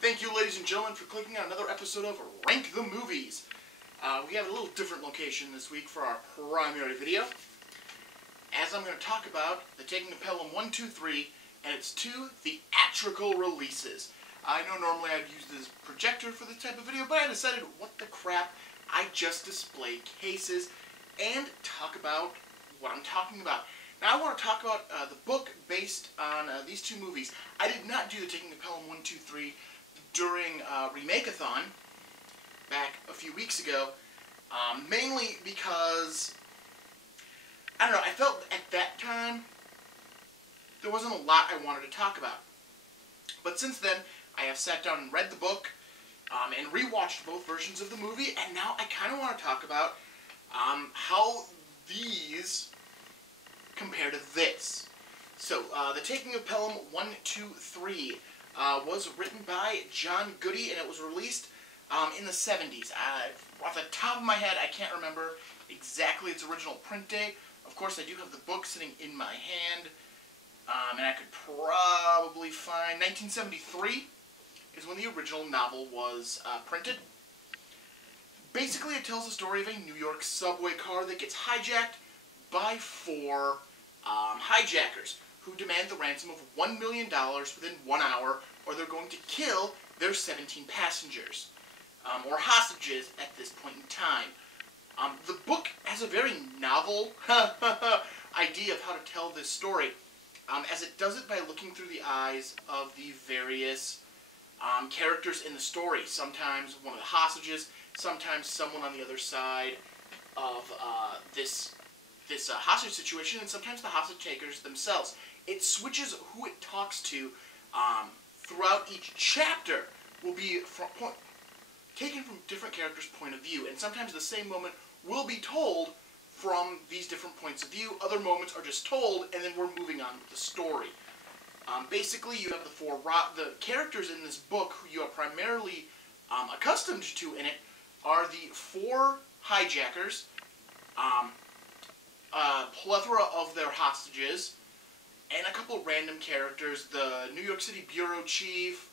Thank you, ladies and gentlemen, for clicking on another episode of Rank the Movies. We have a little different location this week for our primary video, as I'm going to talk about the Taking of Pelham 1, 2, 3, and its two theatrical releases. I know normally I'd use this projector for this type of video, but I decided, what the crap, I just display cases and talk about what I'm talking about. Now I want to talk about the book based on these two movies. I did not do the Taking of Pelham 1, 2, 3 during Remake-a-thon back a few weeks ago, mainly because, I don't know, I felt at that time there wasn't a lot I wanted to talk about. But since then, I have sat down and read the book, and rewatched both versions of the movie, and now I kind of want to talk about how these compare to this. So, The Taking of Pelham 1, 2, 3 was written by John Goody, and it was released in the 70s. Off the top of my head, I can't remember exactly its original print date. Of course, I do have the book sitting in my hand, and I could probably find 1973 is when the original novel was printed. Basically, it tells the story of a New York subway car that gets hijacked by four hijackers who demand the ransom of $1 million within 1 hour, or they're going to kill their 17 passengers, or hostages at this point in time. The book has a very novel idea of how to tell this story, as it does it by looking through the eyes of the various characters in the story. Sometimes one of the hostages, sometimes someone on the other side of this hostage situation, and sometimes the hostage takers themselves. It switches who it talks to throughout each chapter will be taken from different characters' point of view, and sometimes the same moment will be told from these different points of view. Other moments are just told, and then we're moving on with the story. Basically, you have the characters in this book who you are primarily accustomed to in it are the four hijackers, a plethora of their hostages, and a couple random characters. The New York City Bureau Chief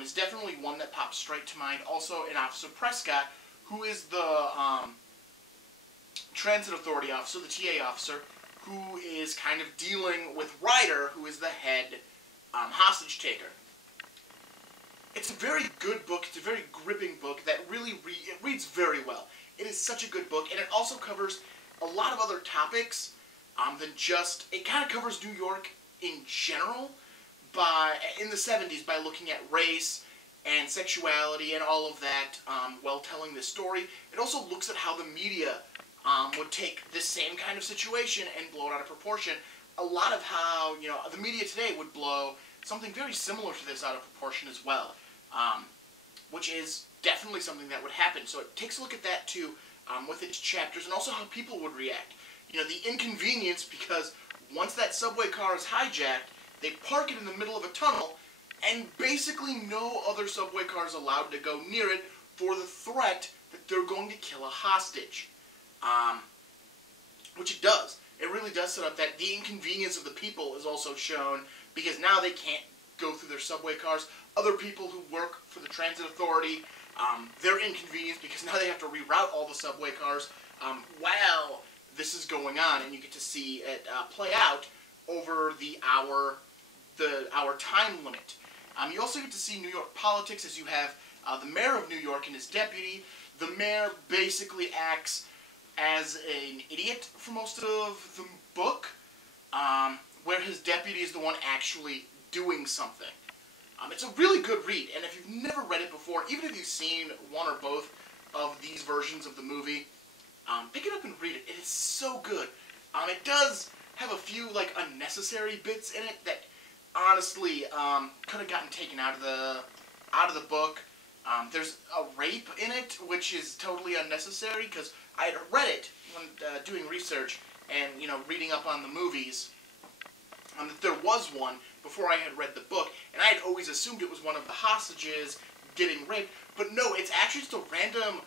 is definitely one that pops straight to mind. Also, an Officer Prescott, who is the Transit Authority officer, the TA officer, who is kind of dealing with Ryder, who is the head hostage taker. It's a very good book. It's a very gripping book that really it reads very well. It is such a good book, and it also covers a lot of other topics than just... It kind of covers New York in general in the 70s by looking at race and sexuality and all of that while telling this story. It also looks at how the media would take this same kind of situation and blow it out of proportion. A lot of how, you know, the media today would blow something very similar to this out of proportion as well, which is definitely something that would happen. So it takes a look at that too with its chapters, and also how people would react. You know, the inconvenience, because once that subway car is hijacked, they park it in the middle of a tunnel, and basically no other subway car is allowed to go near it for the threat that they're going to kill a hostage. Which it does. It really does set up that the inconvenience of the people is also shown, because now they can't go through their subway cars. Other people who work for the Transit Authority, they're inconvenienced because now they have to reroute all the subway cars while this is going on, and you get to see it play out over the hour time limit. You also get to see New York politics, as you have the mayor of New York and his deputy. The mayor basically acts as an idiot for most of the book, where his deputy is the one actually doing something. It's a really good read, and if you've never read it before, even if you've seen one or both of these versions of the movie, pick it up and read it. It is so good. It does have a few unnecessary bits in it that honestly could have gotten taken out of the book. There's a rape in it, which is totally unnecessary, because I had read it when doing research and, you know, reading up on the movies, that there was one before I had read the book, and I had always assumed it was one of the hostages getting raped, but no, it's actually just a random,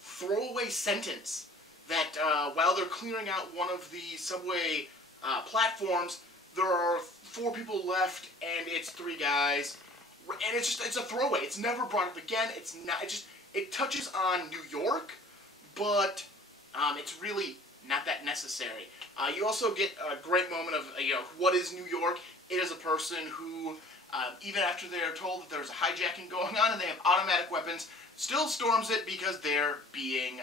throwaway sentence that while they're clearing out one of the subway platforms, there are 4 people left, and it's 3 guys. and it's a throwaway. It's never brought up again. It's not. It touches on New York, but it's really not that necessary. You also get a great moment of what is New York. It is a person who, even after they are told that there's a hijacking going on and they have automatic weapons, still storms it because they're being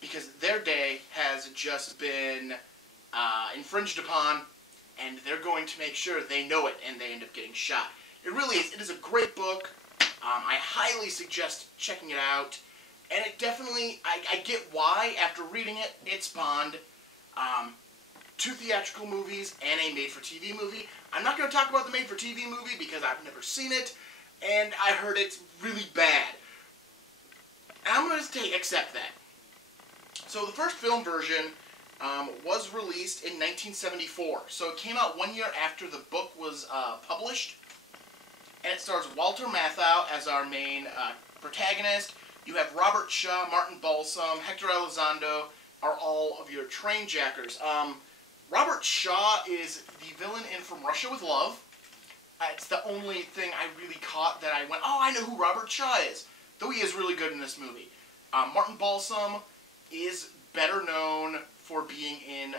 because their day has just been infringed upon, and they're going to make sure they know it, and they end up getting shot. It really is. It is a great book. I highly suggest checking it out. And it definitely, I get why, after reading it, it spawned 2 theatrical movies and a made-for-TV movie. I'm not going to talk about the made-for-TV movie because I've never seen it, and I heard it's really bad. And I'm going to accept that. So the first film version was released in 1974. So it came out 1 year after the book was published. And it stars Walter Matthau as our main protagonist. You have Robert Shaw, Martin Balsam, Hector Elizondo are all of your train jackers. Robert Shaw is the villain in From Russia with Love. It's the only thing I really caught that I went, oh, I know who Robert Shaw is. Though he is really good in this movie. Martin Balsam is better known for being in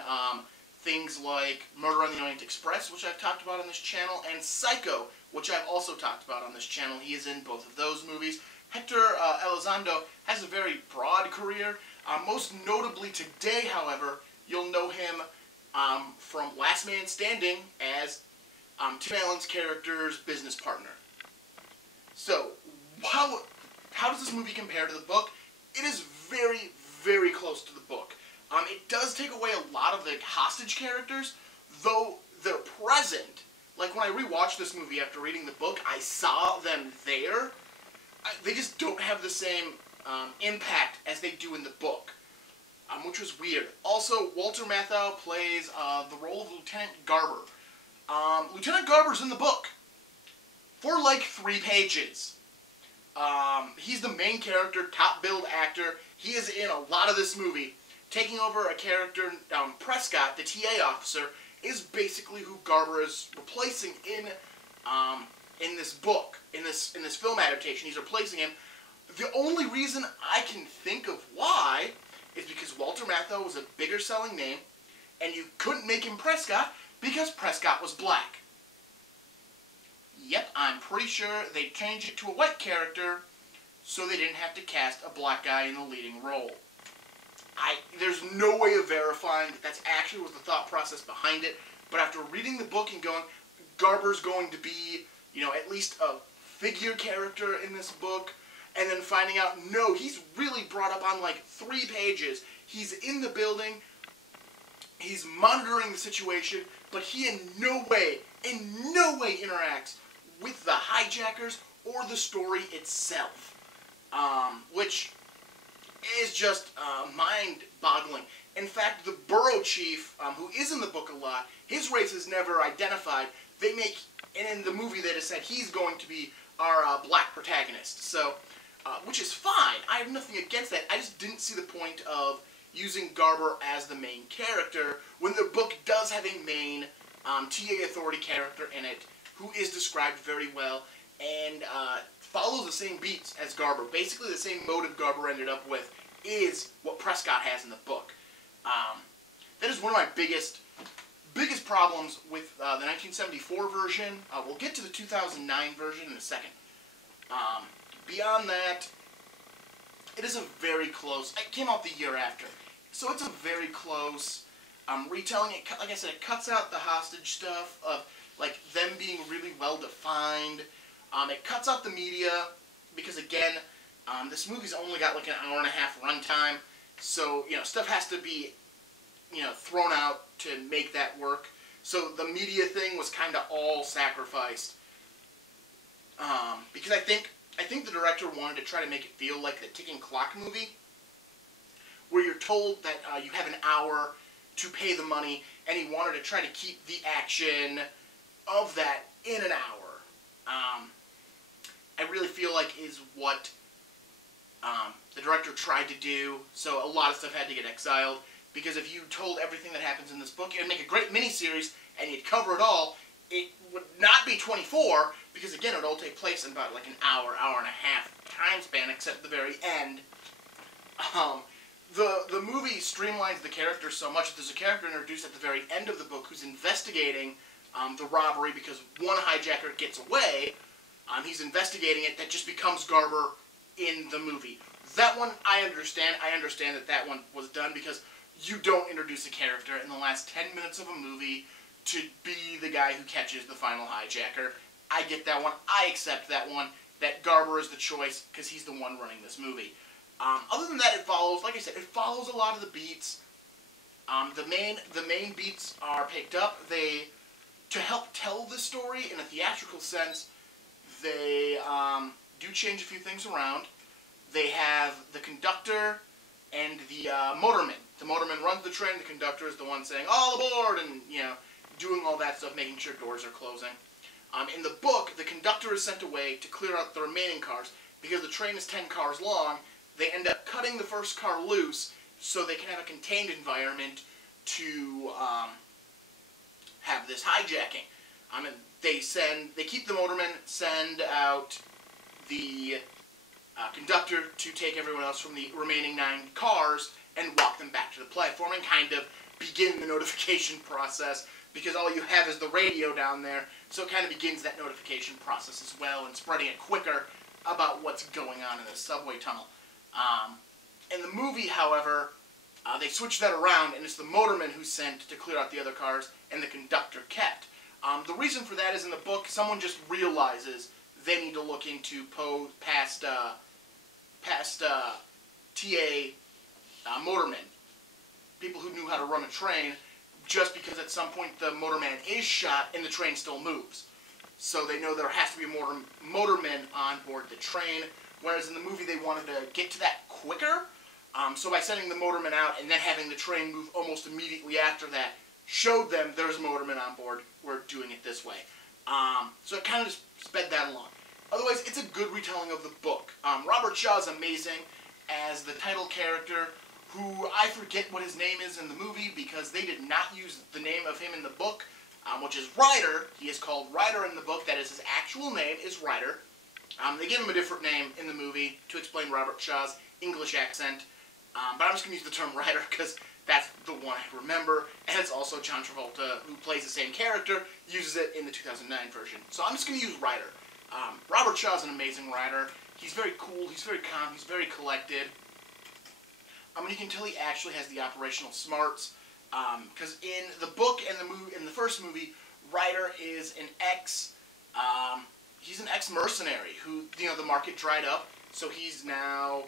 things like Murder on the Orient Express, which I've talked about on this channel, and Psycho, which I've also talked about on this channel. He is in both of those movies. Hector Elizondo has a very broad career. Most notably today, however, you'll know him from Last Man Standing as Tim Allen's character's business partner. So, how does this movie compare to the book? It is very, very close to the book. It does take away a lot of the hostage characters, though they're present. Like, when I rewatched this movie after reading the book, I saw them there. They just don't have the same impact as they do in the book, which was weird. Also, Walter Matthau plays the role of Lieutenant Garber. Lieutenant Garber's in the book for like 3 pages. He's the main character, top-billed actor. He is in a lot of this movie. Taking over a character, Prescott, the TA officer, is basically who Garber is replacing in this book, in this film adaptation. He's replacing him. The only reason I can think of why is because Walter Matthau was a bigger selling name, and you couldn't make him Prescott because Prescott was black. Yep, I'm pretty sure they changed it to a white character so they didn't have to cast a black guy in the leading role. There's no way of verifying that that's actually was the thought process behind it, but after reading the book and going, Garber's going to be, at least a figure character in this book, and then finding out, no, he's really brought up on like 3 pages. He's in the building, he's monitoring the situation, but he in no way interacts with the hijackers or the story itself, which is just mind-boggling. In fact, the borough chief, who is in the book a lot, his race is never identified. And in the movie they just said he's going to be our black protagonist. So, which is fine. I have nothing against that. I just didn't see the point of using Garber as the main character when the book does have a main TA authority character in it who is described very well and follows the same beats as Garber. Basically the same motive Garber ended up with is what Prescott has in the book. That is one of my biggest problems with the 1974 version. We'll get to the 2009 version in a second. Beyond that, it is a very close, it came out the year after, so it's a very close retelling. It, like I said, it cuts out the hostage stuff of like them being really well defined. It cuts out the media because again, this movie's only got like an hour-and-a-half runtime, so stuff has to be thrown out to make that work. So the media thing was kind of all sacrificed because I think the director wanted to try to make it feel like the ticking clock movie, where you're told that you have an hour to pay the money, and he wanted to try to keep the action of that in an hour. I really feel like is what the director tried to do, so a lot of stuff had to get exiled, because if you told everything that happens in this book, it would make a great miniseries, and you'd cover it all. It would not be 2024, because again, it will all take place in about like an hour, hour and a half time span, except the very end. The movie streamlines the characters so much that there's a character introduced at the very end of the book who's investigating the robbery because one hijacker gets away. He's investigating it. That just becomes Garber in the movie. That one, I understand. I understand that one was done because you don't introduce a character in the last 10 minutes of a movie to be the guy who catches the final hijacker. I get that one. I accept that one. That Garber is the choice because he's the one running this movie. Other than that, it follows, like I said, it follows a lot of the beats. The main beats are picked up. To help tell the story in a theatrical sense, they do change a few things around. They have the conductor and the motorman. The motorman runs the train. The conductor is the one saying, "All aboard!" and, doing all that stuff, making sure doors are closing. In the book, the conductor is sent away to clear out the remaining cars. Because the train is 10 cars long, they end up cutting the first car loose so they can have a contained environment to have this hijacking. And they keep the motorman, send out the conductor to take everyone else from the remaining 9 cars and walk them back to the platform and kind of begin the notification process, because all you have is the radio down there, so it kind of begins that notification process as well and spreading it quicker about what's going on in the subway tunnel. In the movie, however, they switch that around, and it's the motorman who's sent to clear out the other cars, and the conductor kept. The reason for that is in the book, someone just realizes they need to look into past TA motormen, people who knew how to run a train, just because at some point the motorman is shot and the train still moves. So they know there has to be motormen on board the train, whereas in the movie they wanted to get to that quicker. So by sending the motorman out and then having the train move almost immediately after that, showed them there's motormen on board, we're doing it this way. So it kind of just sped that along. Otherwise, it's a good retelling of the book. Robert Shaw is amazing as the title character, who I forget what his name is in the movie because they did not use the name of him in the book, which is Ryder. He is called Ryder in the book. That is his actual name, is Ryder. They give him a different name in the movie to explain Robert Shaw's English accent. But I'm just going to use the term Ryder because that's the one I remember. And it's also John Travolta, who plays the same character, uses it in the 2009 version. So I'm just going to use Ryder. Robert Shaw's an amazing writer. He's very cool, he's very calm, he's very collected. You can tell he actually has the operational smarts. Because in the book and in the first movie, Ryder is an he's an ex-mercenary who, the market dried up, so he's now,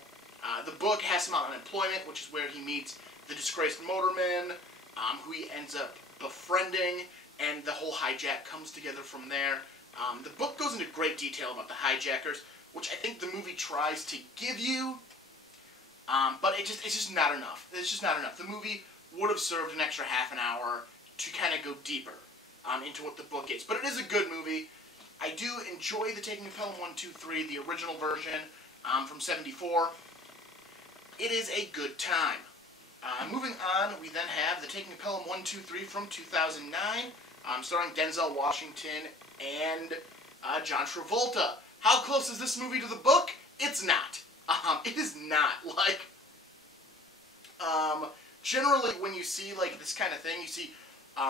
the book has him on unemployment, which is where he meets the disgraced motorman, who he ends up befriending, and the whole hijack comes together from there. The book goes into great detail about the hijackers, which I think the movie tries to give you, but it's just not enough. It's just not enough. The movie would have served an extra half an hour to kind of go deeper into what the book is. But it is a good movie. I do enjoy the Taking of Pelham 1, 2, 3, the original version from '74. It is a good time. Moving on, we then have the Taking of Pelham 1, 2, 3 from 2009, starring Denzel Washington and John Travolta. How close is this movie to the book? It's not. It is not. Generally, when you see this kind of thing, you see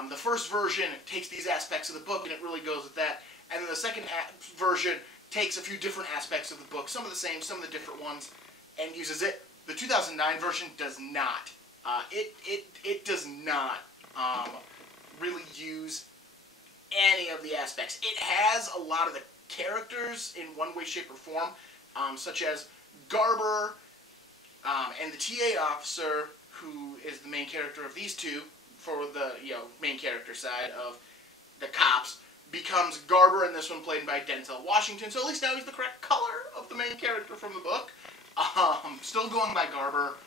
the first version takes these aspects of the book and it really goes with that, and then the second version takes a few different aspects of the book, some of the same, some of the different ones, and uses it. The 2009 version does not. It does not really use any of the aspects. It has a lot of the characters in one way, shape, or form, such as Garber and the TA officer, who is the main character of these two, for the main character side of the cops, becomes Garber in this one, played by Denzel Washington. So at least now he's the correct color of the main character from the book. Still going by Garber,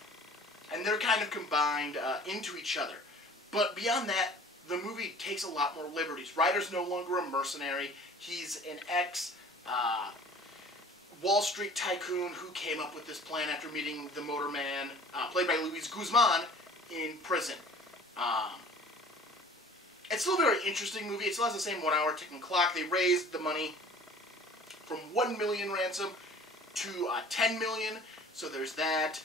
and they're kind of combined into each other. But beyond that, the movie takes a lot more liberties. Ryder's no longer a mercenary. He's an ex-Wall Street tycoon who came up with this plan after meeting the motorman, played by Luis Guzman, in prison. It's still a very interesting movie. It still has the same 1 hour ticking clock. They raised the money from 1 million ransom to 10 million. So there's that.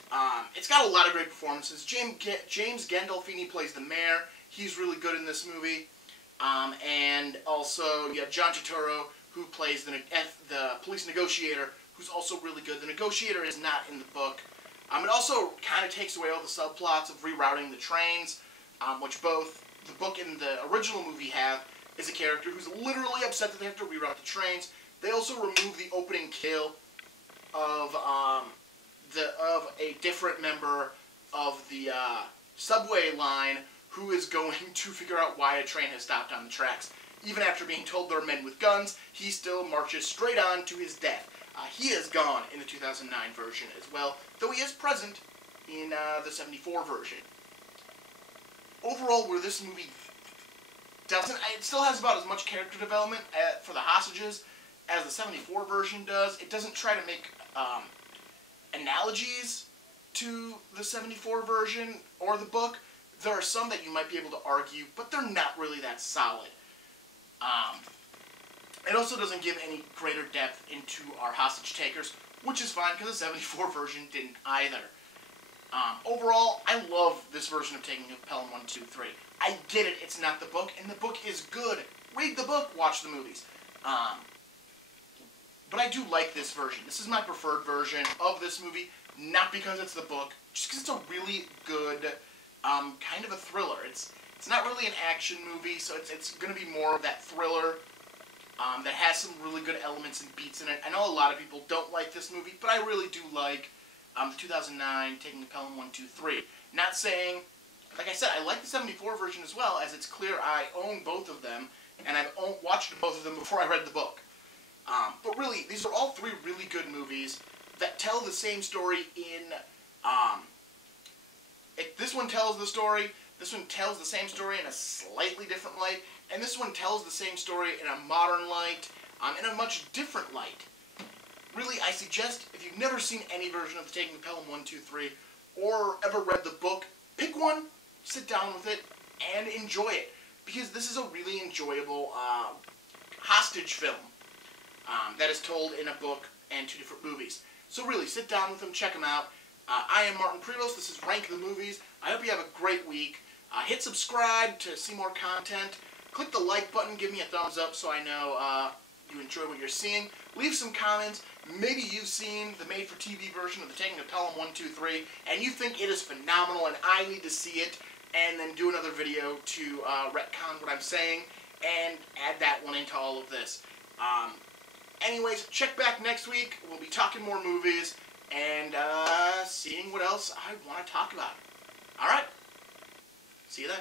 It's got a lot of great performances. James Gandolfini plays the mayor. He's really good in this movie. And also you have John Turturro, who plays the police negotiator, who's also really good. The negotiator is not in the book. It also kind of takes away all the subplots of rerouting the trains, which both the book and the original movie have, is a character who's literally upset that they have to reroute the trains. They also remove the opening kill of a different member of the subway line who is going to figure out why a train has stopped on the tracks. Even after being told there are men with guns, he still marches straight on to his death. He is gone in the 2009 version as well, though he is present in the 74 version. Overall, where this movie doesn't, it still has about as much character development for the hostages as the 74 version does. It doesn't try to make analogies to the 74 version or the book. There are some that you might be able to argue, but they're not really that solid. It also doesn't give any greater depth into our hostage takers, which is fine because the 74 version didn't either. Overall, I love this version of Taking of Pelham 1, 2, 3. I get it, it's not the book, and the book is good. Read the book, watch the movies. But I do like this version. This is my preferred version of this movie, not because it's the book, just because it's a really good, kind of a thriller. It's not really an action movie, so it's going to be more of that thriller that has some really good elements and beats in it. I know a lot of people don't like this movie, but I really do like the 2009 Taking the Pelham 1, 2, 3. Not saying, like I said, I like the 74 version as well, as it's clear I own both of them, and I've watched both of them before I read the book. But really, these are all three really good movies that tell the same story in, this one tells the story, this one tells the same story in a slightly different light, and this one tells the same story in a modern light, in a much different light. Really, I suggest, if you've never seen any version of the Taking the Pelham 1, 2, 3, or ever read the book, pick one, sit down with it, and enjoy it. Because this is a really enjoyable hostage film that is told in a book and two different movies. So really, sit down with them, check them out. I am Martin Privos, this is Rank the Movies. I hope you have a great week. Hit subscribe to see more content. Click the like button, give me a thumbs up so I know you enjoy what you're seeing. Leave some comments. Maybe you've seen the made-for-TV version of the Taking of Pelham 1, 2, 3, and you think it is phenomenal and I need to see it, and then do another video to retcon what I'm saying, and add that one into all of this. Anyways, check back next week. We'll be talking more movies, and seeing what else I want to talk about. Alright, see you then.